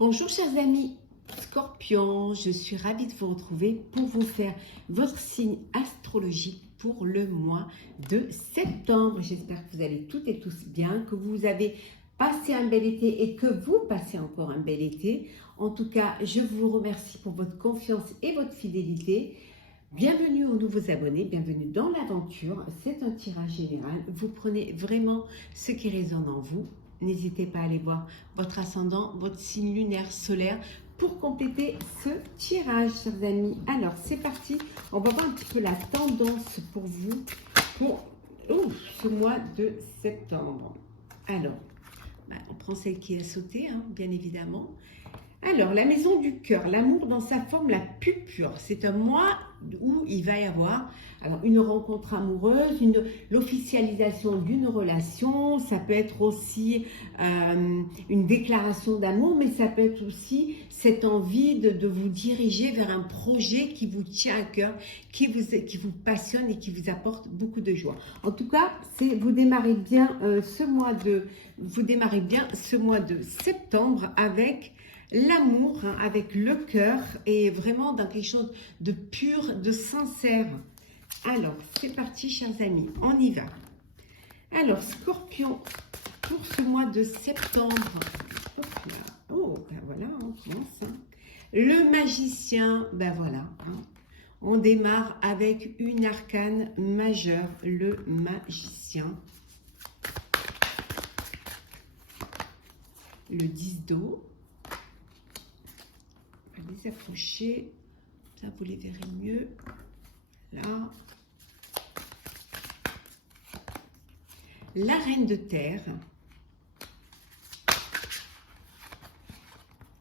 Bonjour chers amis Scorpion, je suis ravie de vous retrouver pour vous faire votre signe astrologique pour le mois de septembre. J'espère que vous allez toutes et tous bien, que vous avez passé un bel été et que vous passez encore un bel été. En tout cas, je vous remercie pour votre confiance et votre fidélité. Bienvenue aux nouveaux abonnés, bienvenue dans l'aventure. C'est un tirage général. Vous prenez vraiment ce qui résonne en vous. N'hésitez pas à aller voir votre ascendant, votre signe lunaire solaire pour compléter ce tirage, chers amis. Alors, c'est parti. On va voir un petit peu la tendance pour vous pour ce mois de septembre. Alors, on prend celle qui a sauté, bien évidemment. Alors, la maison du cœur, l'amour dans sa forme la plus pure. C'est un mois où il va y avoir une rencontre amoureuse, l'officialisation d'une relation. Ça peut être aussi une déclaration d'amour, mais ça peut être aussi cette envie de vous diriger vers un projet qui vous tient à cœur, qui vous passionne et qui vous apporte beaucoup de joie. En tout cas, vous démarrez bien ce mois de septembre avec l'amour, avec le cœur et vraiment dans quelque chose de pur, de sincère. Alors, c'est parti, chers amis, on y va. Alors, Scorpion, pour ce mois de septembre, voilà, on commence. Le magicien, voilà. On démarre avec une arcane majeure, le magicien. Le 10 d'eau. Les accrocher, ça vous les verrez mieux là. La reine de terre,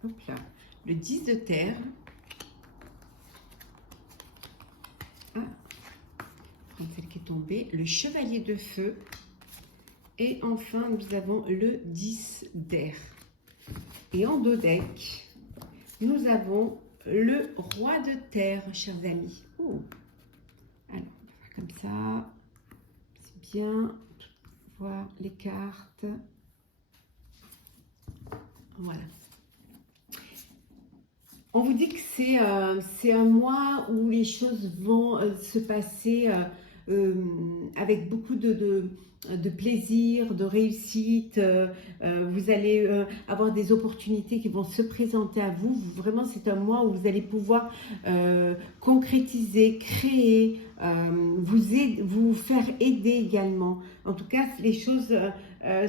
hop là, le 10 de terre, celle qui est tombée, le chevalier de feu, et enfin nous avons le 10 d'air. Et en dos deck, nous avons le roi de terre, chers amis. Alors, on va faire comme ça. C'est bien. Voir les cartes. Voilà. On vous dit que c'est un mois où les choses vont se passer avec beaucoup de plaisir, de réussite. Vous allez avoir des opportunités qui vont se présenter à vous. Vraiment, c'est un mois où vous allez pouvoir concrétiser, créer, vous faire aider également. En tout cas, les choses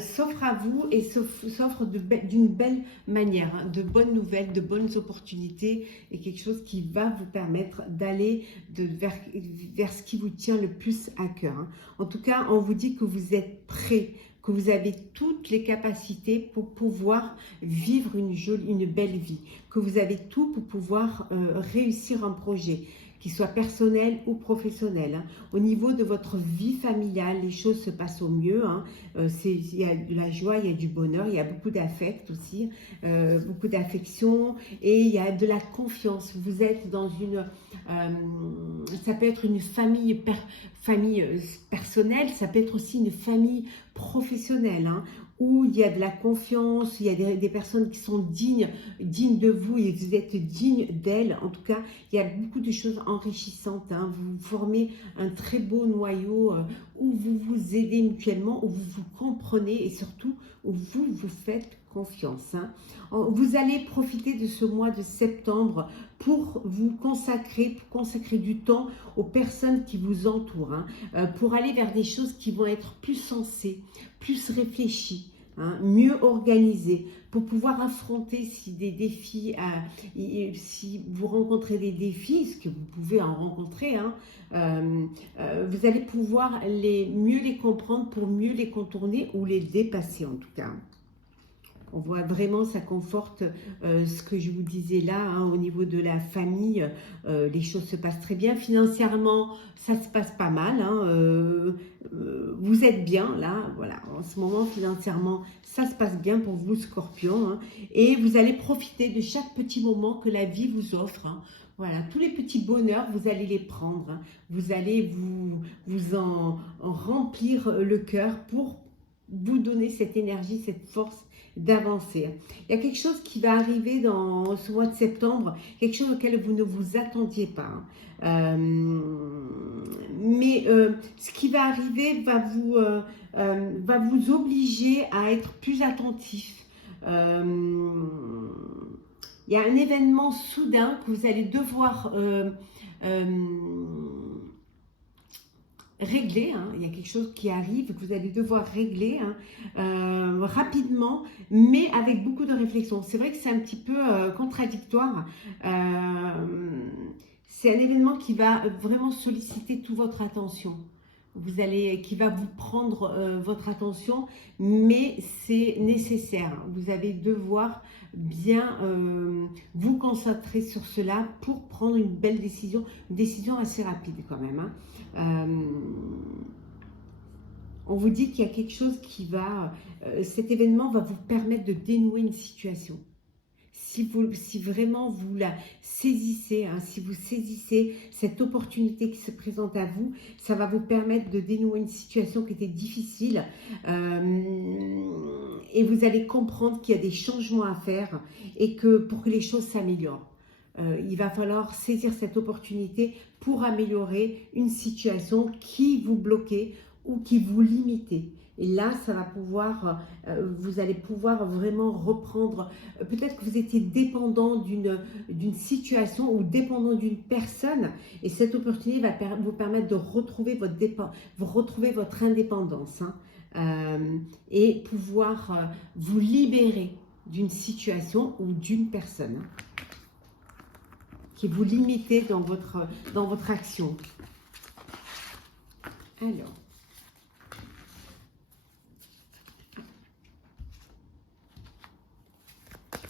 s'offrent à vous et s'offrent d'une belle manière, de bonnes nouvelles, de bonnes opportunités et quelque chose qui va vous permettre d'aller vers ce qui vous tient le plus à cœur. En tout cas, on vous dit que vous êtes prêts, que vous avez toutes les capacités pour pouvoir vivre une belle vie, que vous avez tout pour pouvoir réussir un projet, qu'il soit personnel ou professionnel. Au niveau de votre vie familiale, les choses se passent au mieux. Il y a de la joie, il y a du bonheur, il y a beaucoup d'affect aussi, beaucoup d'affection et il y a de la confiance. Vous êtes dans ça peut être une famille personnelle, ça peut être aussi une famille professionnelle, où il y a de la confiance, il y a des personnes qui sont dignes de vous et vous êtes digne d'elles. En tout cas, il y a beaucoup de choses enrichissantes. Vous formez un très beau noyau où vous vous aidez mutuellement, où vous vous comprenez et surtout où vous vous faites confiance. Vous allez profiter de ce mois de septembre pour vous consacrer du temps aux personnes qui vous entourent, pour aller vers des choses qui vont être plus sensées, plus réfléchies, mieux organisées, pour pouvoir affronter si vous rencontrez des défis, ce que vous pouvez en rencontrer, vous allez pouvoir mieux les comprendre pour mieux les contourner ou les dépasser en tout cas. On voit vraiment, ça conforte ce que je vous disais là, au niveau de la famille, les choses se passent très bien. Financièrement, ça se passe pas mal. Vous êtes bien là, voilà. En ce moment, financièrement, ça se passe bien pour vous, Scorpion. Et vous allez profiter de chaque petit moment que la vie vous offre. Voilà, tous les petits bonheurs, vous allez les prendre. Vous allez vous en remplir le cœur pour vous donner cette énergie, cette force d'avancer. Il y a quelque chose qui va arriver dans ce mois de septembre, quelque chose auquel vous ne vous attendiez pas. Mais ce qui va arriver va vous obliger à être plus attentif. Il y a un événement soudain que vous allez devoir régler, hein. Il y a quelque chose qui arrive que vous allez devoir régler, hein, rapidement, mais avec beaucoup de réflexion. C'est vrai que c'est un petit peu contradictoire. C'est un événement qui va vraiment solliciter toute votre attention. Qui va vous prendre votre attention, mais c'est nécessaire. Vous allez devoir bien vous concentrer sur cela pour prendre une belle décision, une décision assez rapide quand même, hein. On vous dit qu'il y a quelque chose qui va, cet événement va vous permettre de dénouer une situation. Si vraiment vous la saisissez, hein, si vous saisissez cette opportunité qui se présente à vous, ça va vous permettre de dénouer une situation qui était difficile, et vous allez comprendre qu'il y a des changements à faire et que pour que les choses s'améliorent, il va falloir saisir cette opportunité pour améliorer une situation qui vous bloquait ou qui vous limitait. Et là, ça va pouvoir, vous allez pouvoir vraiment reprendre, peut-être que vous étiez dépendant d'une situation ou dépendant d'une personne, et cette opportunité va vous permettre de retrouver votre indépendance, hein, et pouvoir vous libérer d'une situation ou d'une personne, hein, qui vous limitait dans votre action.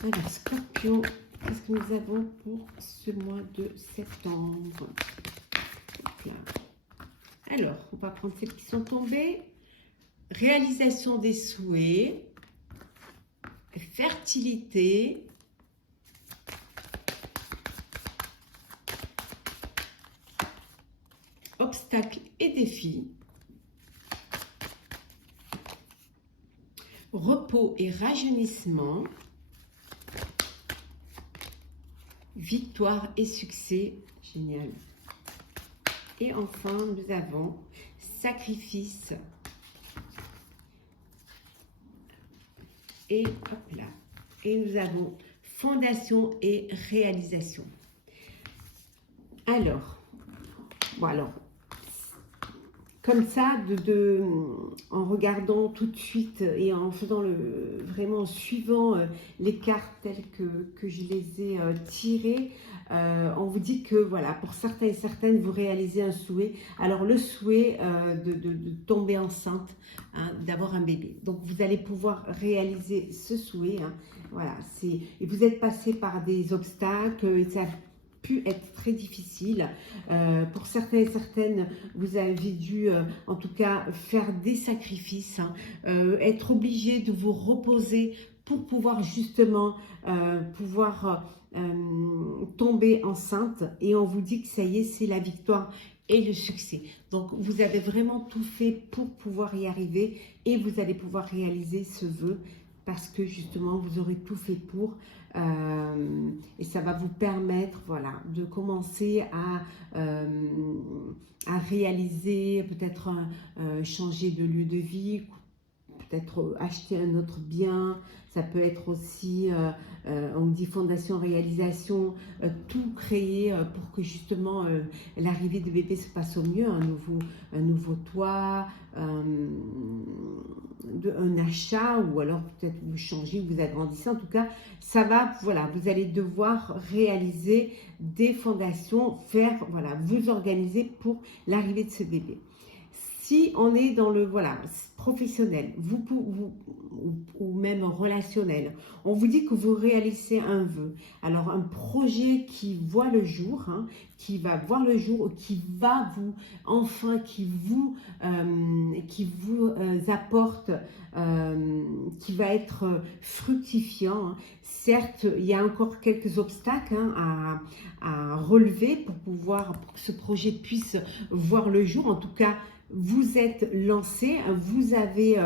Alors, Scorpion, qu'est-ce que nous avons pour ce mois de septembre? Alors, on va prendre celles qui sont tombées. Réalisation des souhaits, fertilité, obstacles et défis, repos et rajeunissement, victoire et succès, génial. Et enfin, nous avons sacrifice. Et hop là. Et nous avons fondation et réalisation. Alors, bon alors, comme ça, en regardant tout de suite et en faisant vraiment en suivant les cartes telles que je les ai tirées, on vous dit que voilà, pour certains et certaines, vous réalisez un souhait. Alors le souhait de tomber enceinte, hein, d'avoir un bébé. Donc vous allez pouvoir réaliser ce souhait, hein. Voilà, et vous êtes passé par des obstacles et ça pu être très difficile. Pour certains et certaines, vous avez dû en tout cas faire des sacrifices, hein, être obligé de vous reposer pour pouvoir justement tomber enceinte, et on vous dit que ça y est, c'est la victoire et le succès. Donc vous avez vraiment tout fait pour pouvoir y arriver, et vous allez pouvoir réaliser ce vœu parce que justement vous aurez tout fait pour, et ça va vous permettre, voilà, de commencer à réaliser, peut-être changer de lieu de vie, peut-être acheter un autre bien. Ça peut être aussi, on dit fondation, réalisation, tout créer pour que justement l'arrivée de bébé se passe au mieux, un nouveau toit, un achat, ou alors peut-être vous changez, vous agrandissez. En tout cas, ça va, voilà, vous allez devoir réaliser des fondations, voilà, vous organiser pour l'arrivée de ce bébé. Si on est dans le, voilà, professionnel, ou même relationnel, on vous dit que vous réalisez un vœu. Alors un projet qui voit le jour, hein, qui va voir le jour, qui va vous, enfin, qui vous apporte, qui va être fructifiant, hein. Certes, il y a encore quelques obstacles, hein, à relever pour que ce projet puisse voir le jour. En tout cas, vous êtes lancé, vous avez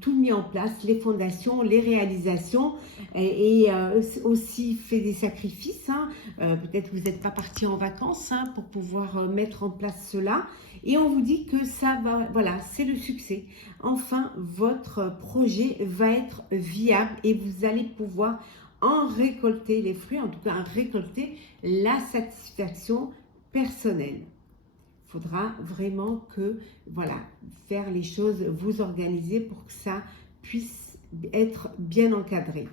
tout mis en place, les fondations, les réalisations et aussi fait des sacrifices. Hein. Peut-être que vous n'êtes pas parti en vacances hein, pour pouvoir mettre en place cela. Et on vous dit que ça va, voilà, c'est le succès. Enfin, votre projet va être viable et vous allez pouvoir en récolter les fruits, en tout cas en récolter la satisfaction personnelle. Il faudra vraiment que, voilà, faire les choses, vous organiser pour que ça puisse être bien encadré.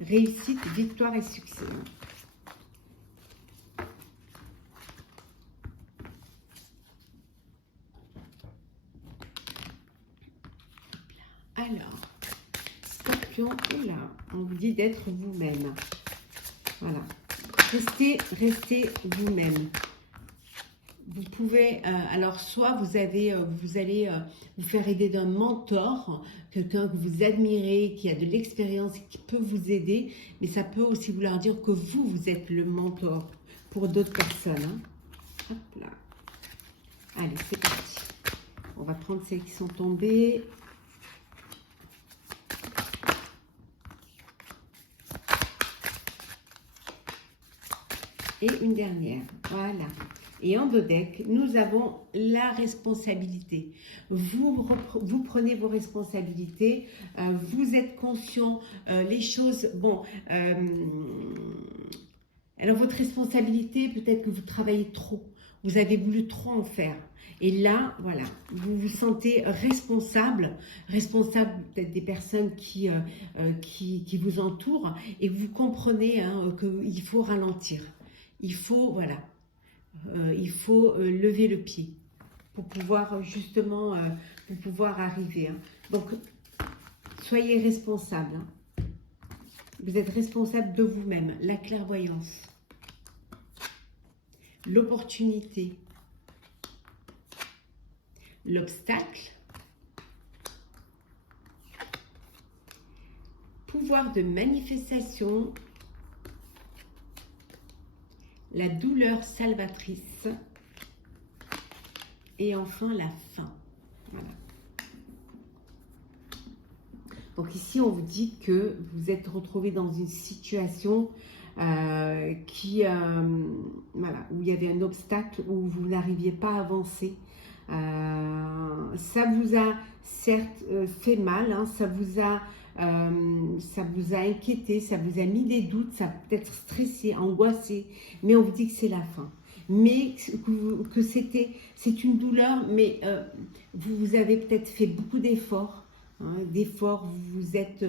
Réussite, victoire et succès. Alors, Scorpion est là. On vous dit d'être vous-même. Voilà. Restez vous-même. Vous pouvez, alors soit vous allez vous faire aider d'un mentor, quelqu'un que vous admirez, qui a de l'expérience et qui peut vous aider, mais ça peut aussi vouloir dire que vous êtes le mentor pour d'autres personnes. Hein. Hop là. Allez, c'est parti. On va prendre celles qui sont tombées. Et une dernière, voilà. Et en deux decks, nous avons la responsabilité. Vous prenez vos responsabilités, vous êtes conscient, les choses, bon, alors votre responsabilité, peut-être que vous travaillez trop, vous avez voulu trop en faire. Et là, voilà, vous vous sentez responsable peut-être des personnes qui vous entourent, et vous comprenez hein, qu'il faut ralentir. Il faut, voilà, il faut lever le pied pour pouvoir justement pour pouvoir arriver. Hein. Donc, soyez responsable. Hein. Vous êtes responsable de vous-même. La clairvoyance, l'opportunité, l'obstacle, pouvoir de manifestation, la douleur salvatrice et enfin la fin. Voilà. Donc ici, on vous dit que vous êtes retrouvé dans une situation voilà, où il y avait un obstacle, où vous n'arriviez pas à avancer. Ça vous a certes fait mal, hein, ça vous a inquiété, ça vous a mis des doutes, ça peut-être stressé, angoissé, mais on vous dit que c'est la fin. Mais que c'est une douleur, mais vous avez peut-être fait beaucoup d'efforts, hein, vous êtes,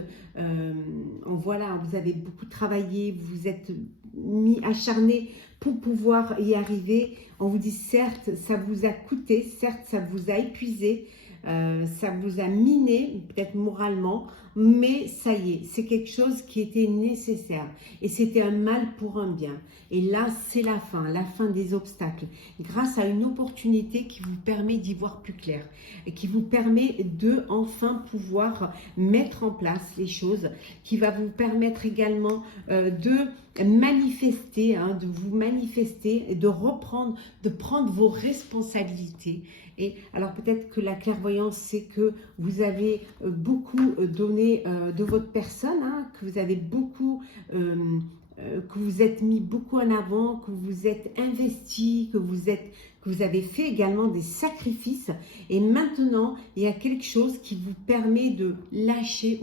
voilà, vous avez beaucoup travaillé, vous vous êtes mis acharné pour pouvoir y arriver. On vous dit certes, ça vous a coûté, certes, ça vous a épuisé, ça vous a miné, peut-être moralement, mais ça y est, c'est quelque chose qui était nécessaire et c'était un mal pour un bien. Et là, c'est la fin des obstacles, grâce à une opportunité qui vous permet d'y voir plus clair et qui vous permet de enfin pouvoir mettre en place les choses, qui va vous permettre également de manifester, hein, de vous manifester, de prendre vos responsabilités. Et alors peut-être que la clairvoyance, c'est que vous avez beaucoup donné de votre personne, hein, que vous avez beaucoup, que vous êtes mis beaucoup en avant, que vous êtes investi, que vous avez fait également des sacrifices. Et maintenant, il y a quelque chose qui vous permet de lâcher,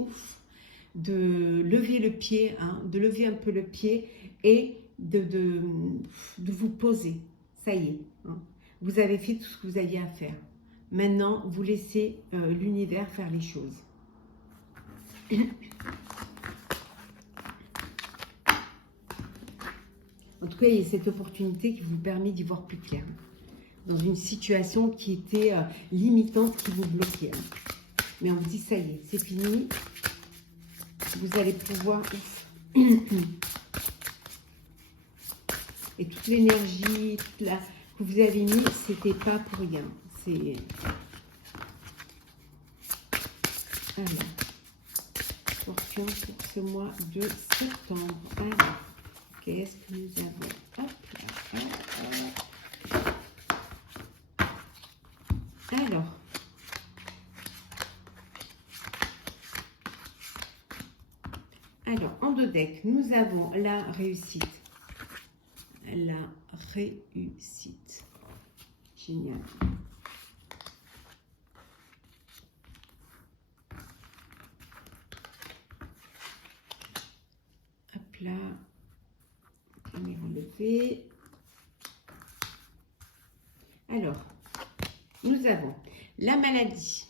de lever le pied, hein, de lever un peu le pied et de vous poser. Ça y est, hein. Vous avez fait tout ce que vous aviez à faire. Maintenant, vous laissez l'univers faire les choses. En tout cas, il y a cette opportunité qui vous permet d'y voir plus clair. Dans une situation qui était limitante, qui vous bloquait. Mais on vous dit, ça y est, c'est fini. Vous allez pouvoir... Et toute l'énergie que vous avez mis, c'était pas pour rien. C'est... Alors, Scorpion pour ce mois de septembre. Alors, qu'est-ce que nous avons? Hop là, hop, hop. Alors, avec, nous avons la réussite. La réussite. Génial. Hop là. On est relevé. Alors, nous avons la maladie,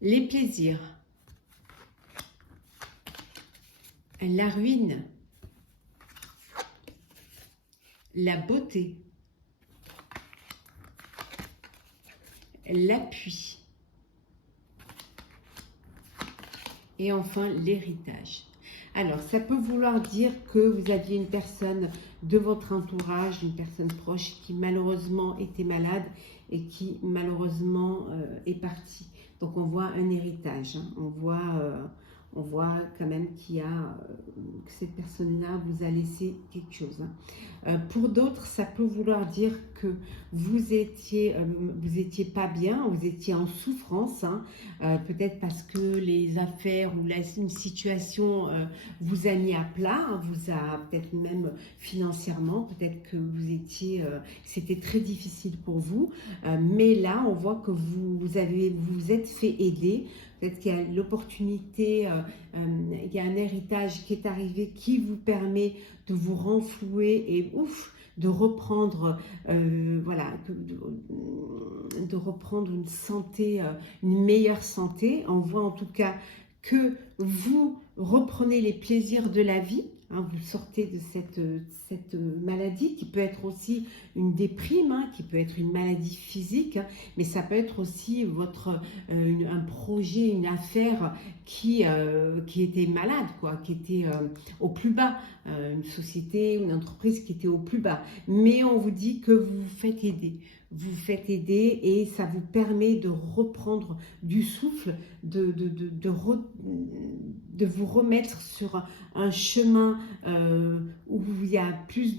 les plaisirs, la ruine, la beauté, l'appui et enfin l'héritage. Alors, ça peut vouloir dire que vous aviez une personne de votre entourage, une personne proche qui malheureusement était malade et qui malheureusement est partie. Donc, on voit un héritage, hein. On voit quand même qu'il y a, que cette personne-là vous a laissé quelque chose, hein. Pour d'autres, ça peut vouloir dire que vous étiez pas bien, vous étiez en souffrance, hein. Peut-être parce que les affaires ou une situation vous a mis à plat, hein, vous a peut-être même financièrement, peut-être que vous étiez, c'était très difficile pour vous, mais là, on voit que vous êtes fait aider. Peut-être qu'il y a l'opportunité, il y a un héritage qui est arrivé qui vous permet de vous renflouer et ouf, de reprendre, voilà, de reprendre une santé, une meilleure santé. On voit en tout cas que vous reprenez les plaisirs de la vie. Hein, vous sortez de cette maladie qui peut être aussi une déprime, hein, qui peut être une maladie physique, hein, mais ça peut être aussi un projet, une affaire qui était malade, quoi, qui était au plus bas, une société, une entreprise qui était au plus bas. Mais on vous dit que vous vous faites aider. Vous vous faites aider et ça vous permet de reprendre du souffle, de vous remettre sur un chemin où il y a plus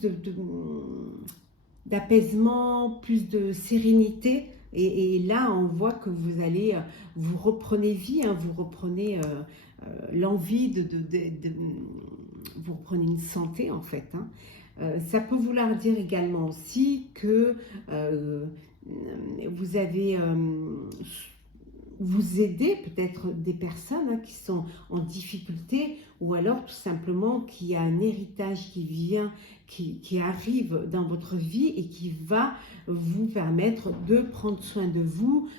d'apaisement, plus de sérénité. Et là, on voit que vous reprenez vie, hein, vous reprenez l'envie vous reprenez une santé en fait, hein. Ça peut vouloir dire également aussi que vous avez vous aidez peut-être des personnes, hein, qui sont en difficulté, ou alors tout simplement qu'il y a un héritage qui vient, qui arrive dans votre vie et qui va vous permettre de prendre soin de vous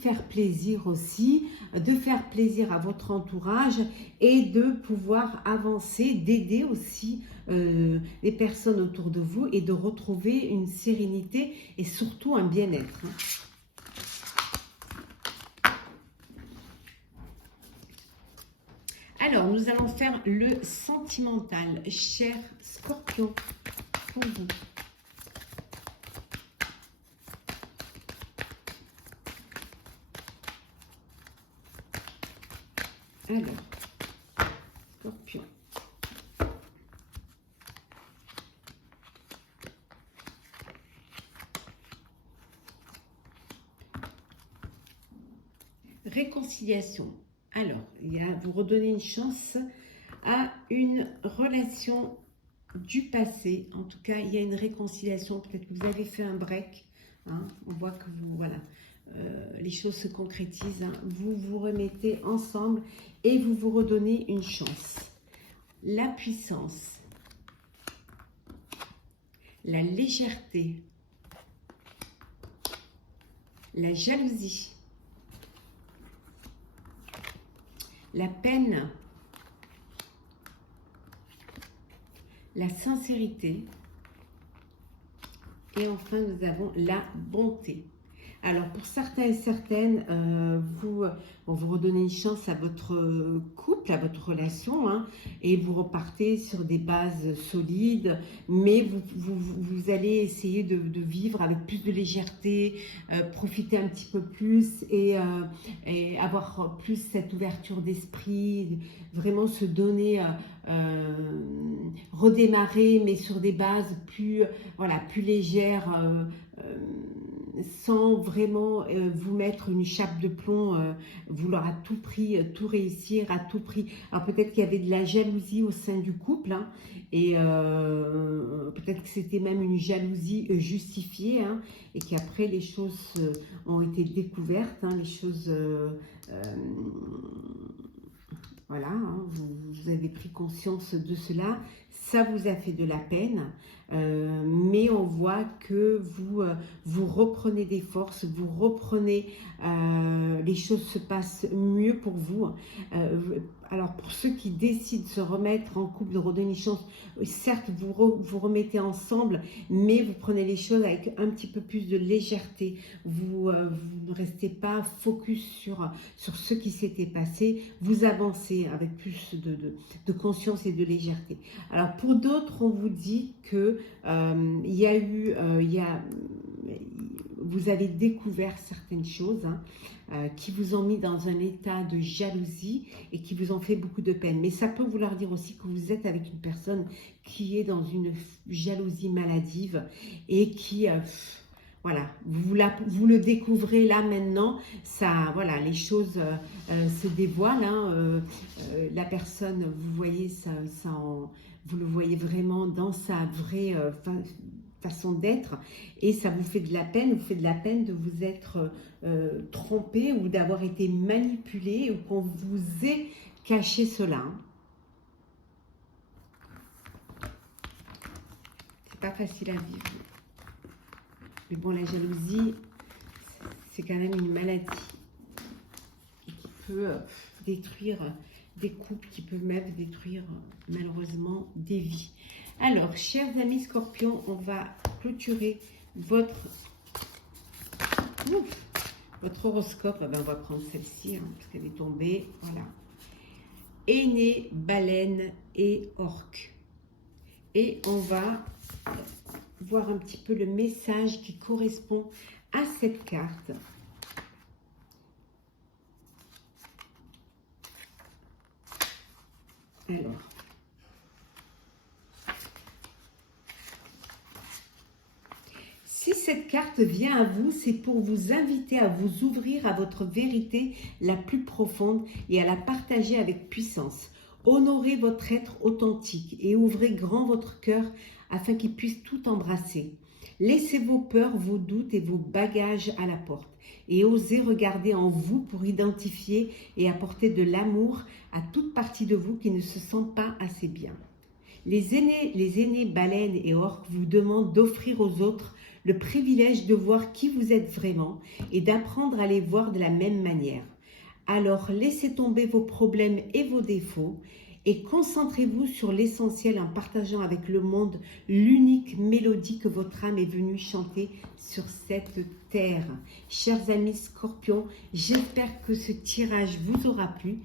faire plaisir aussi, de faire plaisir à votre entourage et de pouvoir avancer, d'aider aussi les personnes autour de vous et de retrouver une sérénité et surtout un bien-être, hein. Alors, nous allons faire le sentimental, cher Scorpion, pour vous. Alors, Scorpion. Réconciliation. Alors, vous redonnez une chance à une relation du passé. En tout cas, il y a une réconciliation. Peut-être que vous avez fait un break, hein. On voit que les choses se concrétisent, hein. Vous vous remettez ensemble et vous vous redonnez une chance. La puissance, la légèreté, la jalousie, la peine, la sincérité et enfin nous avons la bonté. Alors pour certains et certaines, vous redonnez une chance à votre couple, à votre relation, hein, et vous repartez sur des bases solides, mais vous allez essayer de vivre avec plus de légèreté, profiter un petit peu plus et avoir plus cette ouverture d'esprit, vraiment se donner, redémarrer, mais sur des bases plus légères, sans vraiment vous mettre une chape de plomb, vouloir à tout prix tout réussir, à tout prix. Alors peut-être qu'il y avait de la jalousie au sein du couple, hein, et peut-être que c'était même une jalousie justifiée, hein, et qu'après les choses ont été découvertes, hein, les choses... voilà, hein, vous avez pris conscience de cela, ça vous a fait de la peine, mais on voit que vous reprenez des forces, vous reprenez, les choses se passent mieux pour vous. Alors pour ceux qui décident de se remettre en couple, de redonner une chance, certes vous remettez ensemble, mais vous prenez les choses avec un petit peu plus de légèreté. Vous ne restez pas focus sur ce qui s'était passé, vous avancez avec plus de conscience et de légèreté. Alors pour d'autres, on vous dit que vous avez découvert certaines choses, hein, qui vous ont mis dans un état de jalousie et qui vous ont fait beaucoup de peine. Mais ça peut vouloir dire aussi que vous êtes avec une personne qui est dans une jalousie maladive et qui... voilà, vous le découvrez là maintenant, ça, voilà, les choses se dévoilent, hein, la personne, vous voyez, vous le voyez vraiment dans sa vraie façon d'être, et ça vous fait de la peine, de vous être trompé ou d'avoir été manipulé ou qu'on vous ait caché cela. Hein. C'est pas facile à vivre. Mais bon, la jalousie, c'est quand même une maladie qui peut détruire des couples, qui peut même détruire malheureusement des vies. Alors, chers amis Scorpions, on va clôturer votre horoscope. Ah ben, on va prendre celle-ci, hein, parce qu'elle est tombée. Voilà. Aîné, baleine et orque. Et on va voir un petit peu le message qui correspond à cette carte. Alors, si cette carte vient à vous, c'est pour vous inviter à vous ouvrir à votre vérité la plus profonde et à la partager avec puissance. Honorez votre être authentique et ouvrez grand votre cœur afin qu'il puisse tout embrasser. Laissez vos peurs, vos doutes et vos bagages à la porte et osez regarder en vous pour identifier et apporter de l'amour à toute partie de vous qui ne se sent pas assez bien. Les aînés baleines et orques vous demandent d'offrir aux autres le privilège de voir qui vous êtes vraiment et d'apprendre à les voir de la même manière. Alors laissez tomber vos problèmes et vos défauts et concentrez-vous sur l'essentiel en partageant avec le monde l'unique mélodie que votre âme est venue chanter sur cette terre. Chers amis Scorpions, j'espère que ce tirage vous aura plu.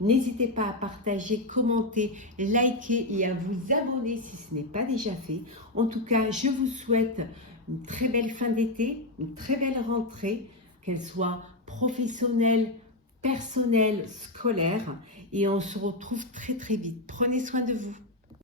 N'hésitez pas à partager, commenter, liker et à vous abonner si ce n'est pas déjà fait. En tout cas, je vous souhaite une très belle fin d'été, une très belle rentrée, qu'elle soit professionnelle, personnelle, scolaire. Et on se retrouve très très vite. Prenez soin de vous.